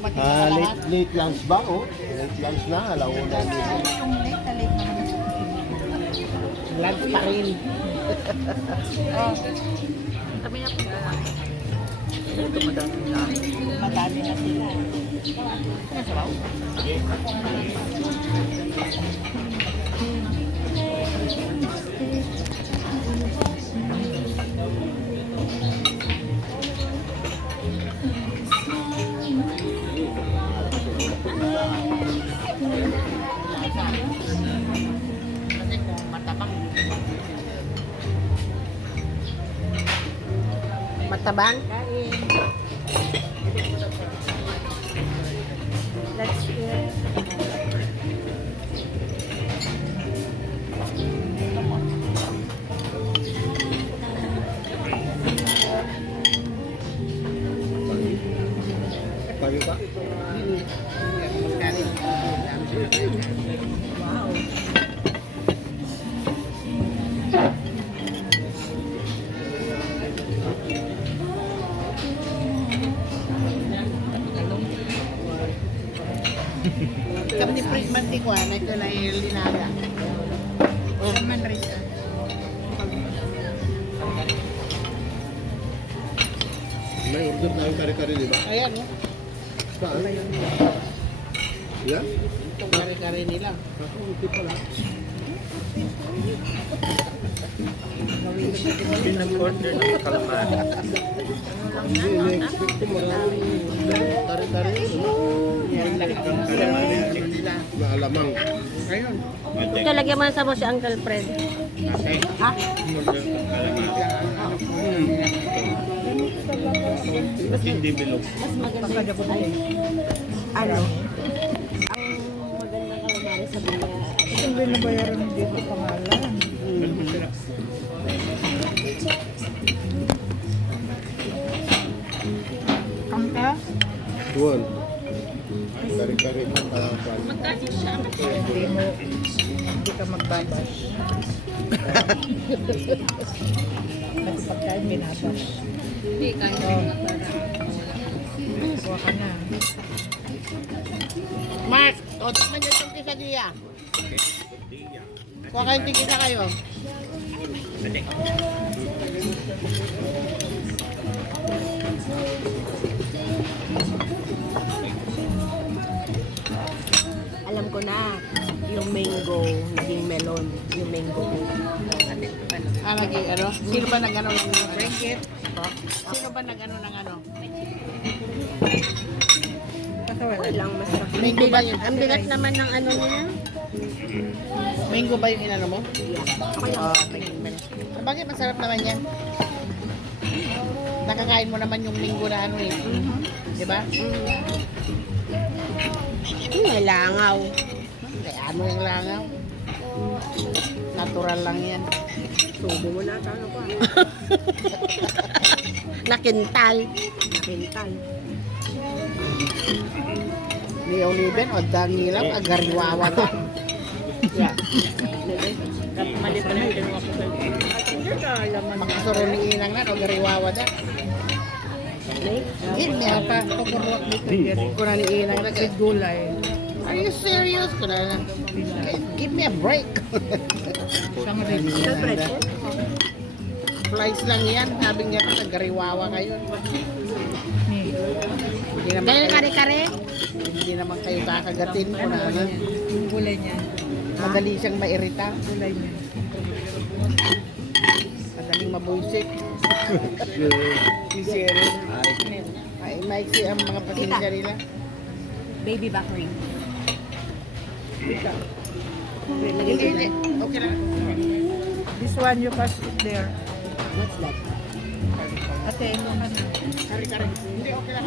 dumating na lahat. Late lunch ba? Oh, late lunch na. Alauna. Yung late na late naman. Lunch pa rin. Kami na po kumain. Ito madami na. Madami na sila. Kasi kung matabang. Matabang? Let's hear. Tayo ba? Wow. Kami ni Prince Mantikwa, na ito na linaga. Naman rin siya. May order tayong kare-kare, di ba? Ayan, oh. Saan? Yan? Itong kare-kare nila. Ako, hindi pala. Pinag-order ng calamari. Hindi, in-expect ko maraming kare-kare. Yan lang ang calamari nila. Na alamang. Ayun. Ito, lagyan mo sa mo si Uncle Fred. Ha? Hindi bilog. Mas maganda ay ano? Ang magandang calamari sa mga Ang binabayaran dito pangalan. kangka. Tuwan. Kare-kare ng kalapan. Hindi ka magbabash. Kasi pagkain binabash. Hindi, kaya Kuha ka na. Mark, o tikman niyo itong quesadilla. Kuha kayong tigil na kayo. Alam ko na, yung mango, naging melon, yung mango. Ah, ano? Sino ba nag-ano ng blanket? Sino ba nag-ano ng ano? Kasawala. Walang masarap. Mango ba yun? Ang bigat naman ng ano niya. Mango ba yung inano mo? Okay lang. Bakit masarap naman yan? Nakakain mo naman yung mango na ano eh. Di ba? May langaw. Kaya ano yung langaw? Natural lang yan. Subo mo na, ano ko. Nakintal. Nakintal. Niyaw ni Ben, o dangi lang, agariwawa ka. Yeah. Mali pa na yung kinuha ko sa'yo. Hindi ka laman. Makasuro ni Inang na, o agariwawa na. Hindi pa, Pagkaruwak dito. ko na ni Inang na. With gulay. Are you serious? Ko na. Give me a break. Sama rin. Siyempre, Flies lang yan, sabi niya ka, agariwawa kayo. Ni. Hindi naman Dahil kayo, kare-kare. hindi naman kayo kakagatin ko na ano. Yung gulay niya. Madali siyang mairita. Gulay niya. Madaling mabusik. Si Cheryl. Ay, maiksi ang mga pasensya nila. baby back ring. Hindi, hindi. Okay lang. This one you pass it there. What's that? Ate, ito ka na. Kari-kari. Hindi, okay lang.